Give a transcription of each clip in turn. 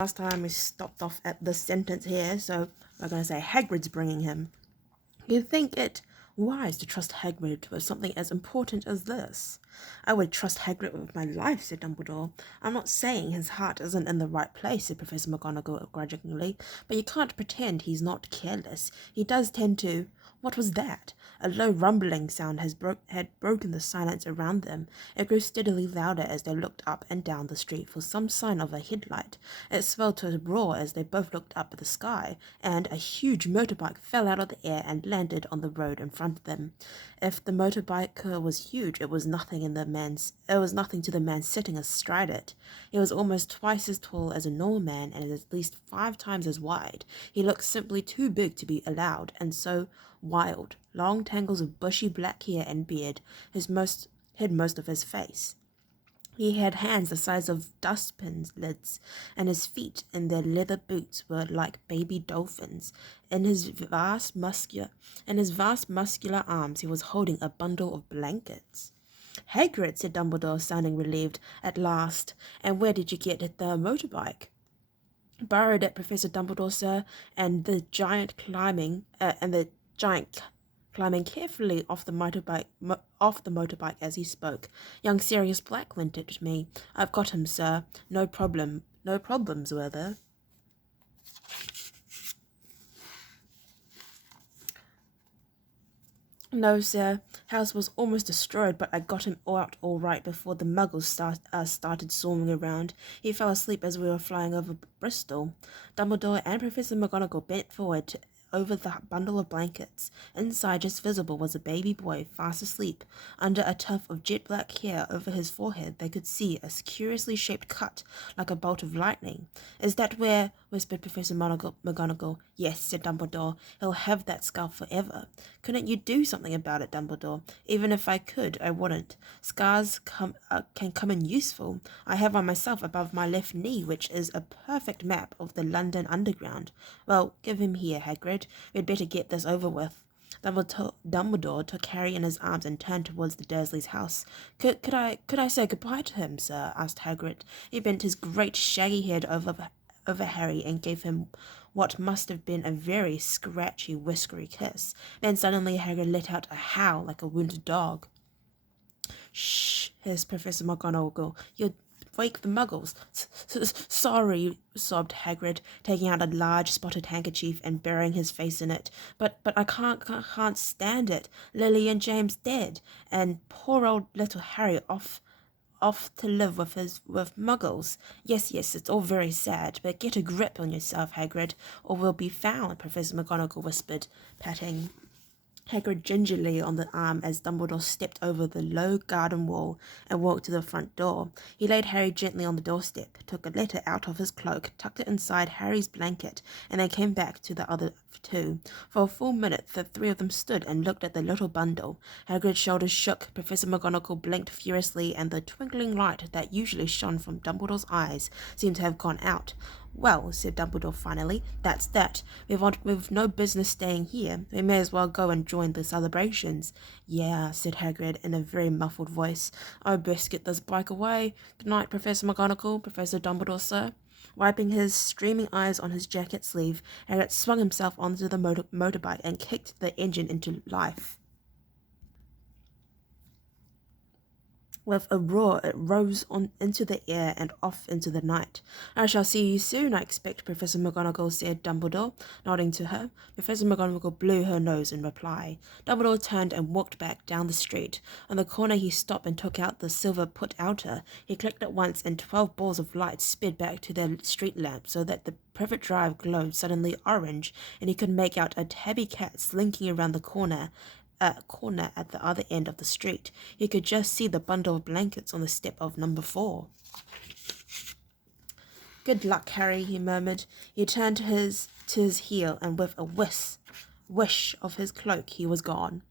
Last time we stopped off at this sentence here, so we're going to say Hagrid's bringing him. You'd think it wise to trust Hagrid with something as important as this. I would trust Hagrid with my life, said Dumbledore. I'm not saying his heart isn't in the right place, said Professor McGonagall grudgingly, but you can't pretend he's not careless. He does tend to... What was that? A low rumbling sound had broken the silence around them. It grew steadily louder as they looked up and down the street for some sign of a headlight. It swelled to a roar as they both looked up at the sky, and a huge motorbike fell out of the air and landed on the road in front of them. If the motorbike was huge, it was nothing to the man sitting astride it. He was almost twice as tall as a normal man and at least 5 times as wide. He looked simply too big to be allowed, and so wild. Long tangles of bushy black hair and beard hid most of his face. He had hands the size of dustbin lids, and his feet in their leather boots were like baby dolphins. In his vast muscular arms he was holding a bundle of blankets. Hagrid, said Dumbledore, sounding relieved at last. And where did you get the motorbike? Borrowed at Professor Dumbledore, sir, and the giant climbing carefully off the motorbike as he spoke. Young Sirius Black lent it to me. I've got him, sir. No problems, were there? No, sir. House was almost destroyed, but I got him out all right before the muggles started swarming around. He fell asleep as we were flying over Bristol. Dumbledore and Professor McGonagall bent forward over the bundle of blankets. Inside, just visible, was a baby boy fast asleep. Under a tuft of jet black hair over his forehead they could see a curiously shaped cut like a bolt of lightning. Is that where? Whispered Professor McGonagall. Yes, said Dumbledore. He'll have that scar forever. Couldn't you do something about it, Dumbledore? Even if I could, I wouldn't. Scars can come in useful. I have one myself above my left knee, which is a perfect map of the London Underground. Well, give him here, Hagrid. We'd better get this over with. Dumbledore took Harry in his arms and turned towards the Dursleys' house. Could I say goodbye to him, sir? Asked Hagrid. He bent his great shaggy head over Harry and gave him what must have been a very scratchy, whiskery kiss. Then suddenly Hagrid let out a howl like a wounded dog. Shh, hissed Professor McGonagall. You'll wake the muggles. Sorry, sobbed Hagrid, taking out a large spotted handkerchief and burying his face in it. But I can't stand it. Lily and James dead, and poor old little Harry off to live with muggles. Yes, it's all very sad, but get a grip on yourself, Hagrid, or we'll be found, Professor McGonagall whispered, patting Hagrid gingerly on the arm as Dumbledore stepped over the low garden wall and walked to the front door. He laid Harry gently on the doorstep, took a letter out of his cloak, tucked it inside Harry's blanket, and then came back to the other two. For a full minute the 3 of them stood and looked at the little bundle. Hagrid's shoulders shook, Professor McGonagall blinked furiously, and the twinkling light that usually shone from Dumbledore's eyes seemed to have gone out. Well, said Dumbledore finally, that's that. We've no business staying here. We may as well go and join the celebrations. Yeah, said Hagrid in a very muffled voice. I'd best get this bike away. Good night, Professor McGonagall, Professor Dumbledore, sir. Wiping his streaming eyes on his jacket sleeve, Hagrid swung himself onto the motorbike and kicked the engine into life. With a roar, it rose into the air and off into the night. I shall see you soon, I expect, Professor McGonagall, said Dumbledore, nodding to her. Professor McGonagall blew her nose in reply. Dumbledore turned and walked back down the street. On the corner he stopped and took out the silver put-outer. He clicked at once, and 12 balls of light sped back to their street lamp, so that the Privet Drive glowed suddenly orange, and he could make out a tabby cat slinking around the corner at the other end of the street. He could just see the bundle of blankets on the step of number 4. Good luck, Harry, he murmured. He turned to his heel, and with a whish of his cloak he was gone.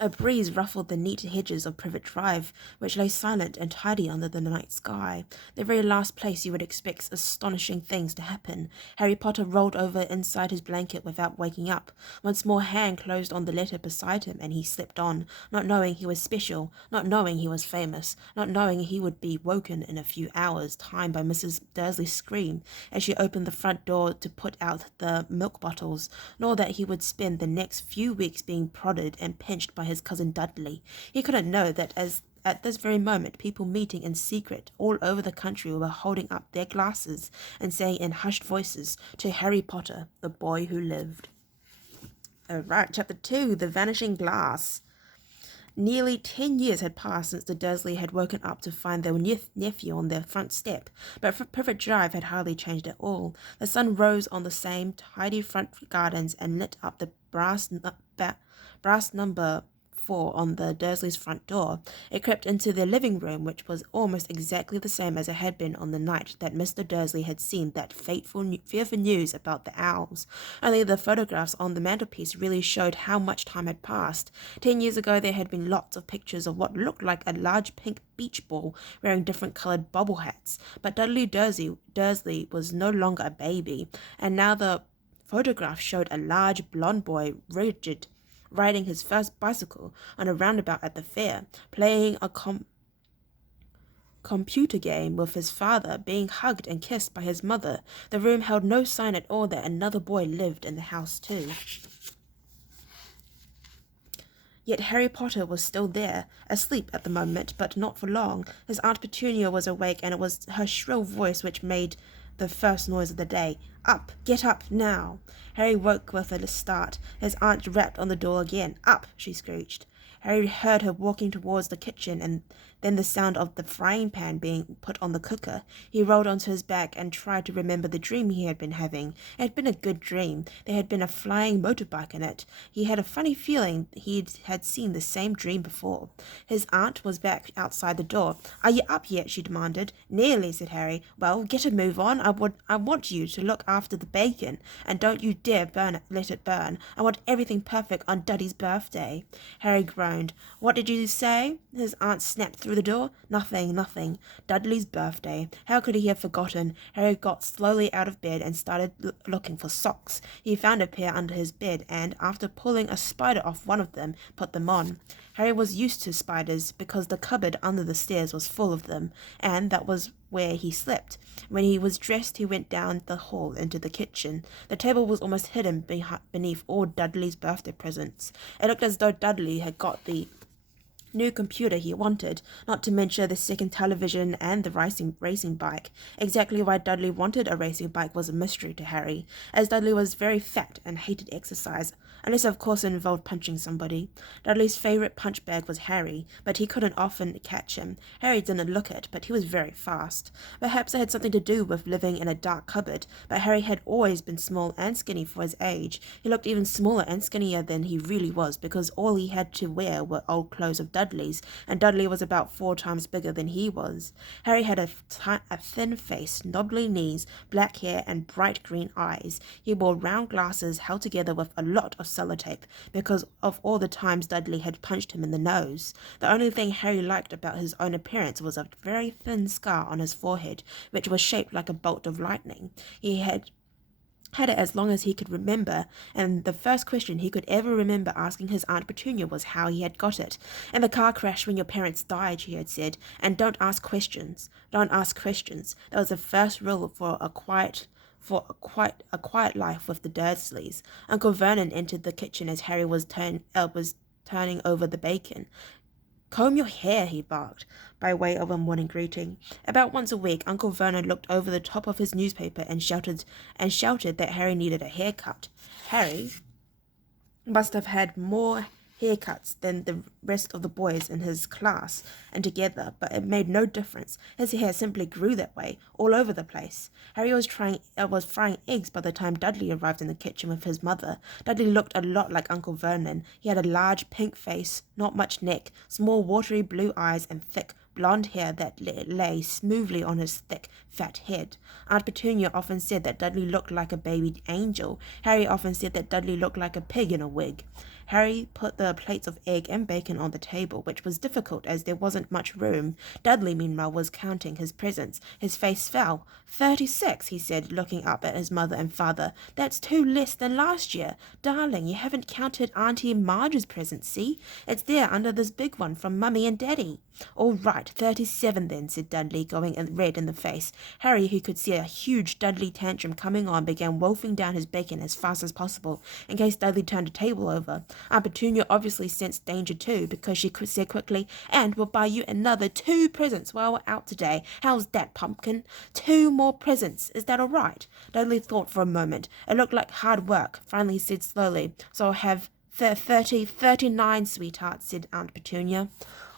A breeze ruffled the neat hedges of Privet Drive, which lay silent and tidy under the night sky, the very last place you would expect astonishing things to happen. Harry Potter rolled over inside his blanket without waking up. Once more hand closed on the letter beside him, and he slept on, not knowing he was special, not knowing he was famous, not knowing he would be woken in a few hours' time by Mrs. Dursley's scream as she opened the front door to put out the milk bottles, nor that he would spend the next few weeks being prodded and pinched by his cousin Dudley. He couldn't know that at this very moment, people meeting in secret all over the country were holding up their glasses and saying in hushed voices, "To Harry Potter, the boy who lived." Alright, Chapter 2, The Vanishing Glass. Nearly 10 years had passed since the Dursley had woken up to find their nephew on their front step, but Privet Drive had hardly changed at all. The sun rose on the same tidy front gardens and lit up the brass number 4 on the Dursley's front door. It crept into their living room, which was almost exactly the same as it had been on the night that Mr. Dursley had seen that fearful news about the owls. Only the photographs on the mantelpiece really showed how much time had passed. 10 years ago there had been lots of pictures of what looked like a large pink beach ball wearing different coloured bobble hats, but Dudley Dursley was no longer a baby, and now the photograph showed a large blond boy riding his first bicycle on a roundabout at the fair, playing a computer game with his father, being hugged and kissed by his mother. The room held no sign at all that another boy lived in the house too. Yet Harry Potter was still there, asleep at the moment, but not for long. His Aunt Petunia was awake, and it was her shrill voice which made the first noise of the day. "Up! Get up, now!" Harry woke with a start. His aunt rapped on the door again. "Up!" she screeched. Harry heard her walking towards the kitchen, and then the sound of the frying pan being put on the cooker. He rolled onto his back and tried to remember the dream he had been having. It had been a good dream. There had been a flying motorbike in it. He had a funny feeling he had seen the same dream before. His aunt was back outside the door. "Are you up yet?" she demanded. "Nearly," said Harry. "Well, get a move on. I want you to look after the bacon, and don't you dare let it burn. I want everything perfect on Dudley's birthday." Harry groaned. "What did you say?" His aunt snapped through the door. Nothing. Dudley's birthday. How could he have forgotten? Harry got slowly out of bed and started looking for socks. He found a pair under his bed and, after pulling a spider off one of them, put them on. Harry was used to spiders because the cupboard under the stairs was full of them, and that was where he slept. When he was dressed, he went down the hall into the kitchen. The table was almost hidden beneath all Dudley's birthday presents. It looked as though Dudley had got the new computer he wanted, not to mention the second television and the racing bike. Exactly why Dudley wanted a racing bike was a mystery to Harry, as Dudley was very fat and hated exercise, unless of course it involved punching somebody. Dudley's favourite punch bag was Harry, but he couldn't often catch him. Harry didn't look it, but he was very fast. Perhaps it had something to do with living in a dark cupboard, but Harry had always been small and skinny for his age. He looked even smaller and skinnier than he really was, because all he had to wear were old clothes of Dudley's, and Dudley was about 4 times bigger than he was. Harry had a thin face, knobbly knees, black hair, and bright green eyes. He wore round glasses held together with a lot of sellotape, because of all the times Dudley had punched him in the nose. The only thing Harry liked about his own appearance was a very thin scar on his forehead, which was shaped like a bolt of lightning. He had it as long as he could remember, and the first question he could ever remember asking his Aunt Petunia was how he had got it. "In the car crash when your parents died," she had said, "and don't ask questions. Don't ask questions." That was the first rule for a quiet life with the Dursleys. Uncle Vernon entered the kitchen as Harry was turning over the bacon. "Comb your hair," he barked, by way of a morning greeting. About once a week, Uncle Vernon looked over the top of his newspaper and shouted that Harry needed a haircut. Harry must have had more haircuts than the rest of the boys in his class and together, but it made no difference. His hair simply grew that way, all over the place. Harry was frying eggs by the time Dudley arrived in the kitchen with his mother. Dudley looked a lot like Uncle Vernon. He had a large pink face, not much neck, small watery blue eyes, and thick blonde hair that lay smoothly on his thick, fat head. Aunt Petunia often said that Dudley looked like a baby angel. Harry often said that Dudley looked like a pig in a wig. Harry put the plates of egg and bacon on the table, which was difficult as there wasn't much room. Dudley, meanwhile, was counting his presents. His face fell. 36, he said, looking up at his mother and father. That's 2 less than last year. Darling, you haven't counted Auntie Marge's present, see? It's there under this big one from Mummy and Daddy. All right, 37 then, said Dudley, going red in the face. Harry, who could see a huge Dudley tantrum coming on, began wolfing down his bacon as fast as possible, in case Dudley turned a table over. Aunt Petunia obviously sensed danger too, because she said quickly, "And we'll buy you another 2 presents while we're out today. How's that, Pumpkin? 2 more presents. Is that all right?" Dudley thought for a moment. It looked like hard work. Finally he said slowly, "So I'll have 39, sweetheart," said Aunt Petunia.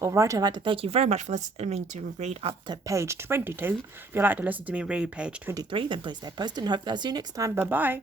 All right, I'd like to thank you very much for listening to read up to page 22. If you'd like to listen to me read page 23, then please stay posted and hope that I'll see you next time. Bye-bye.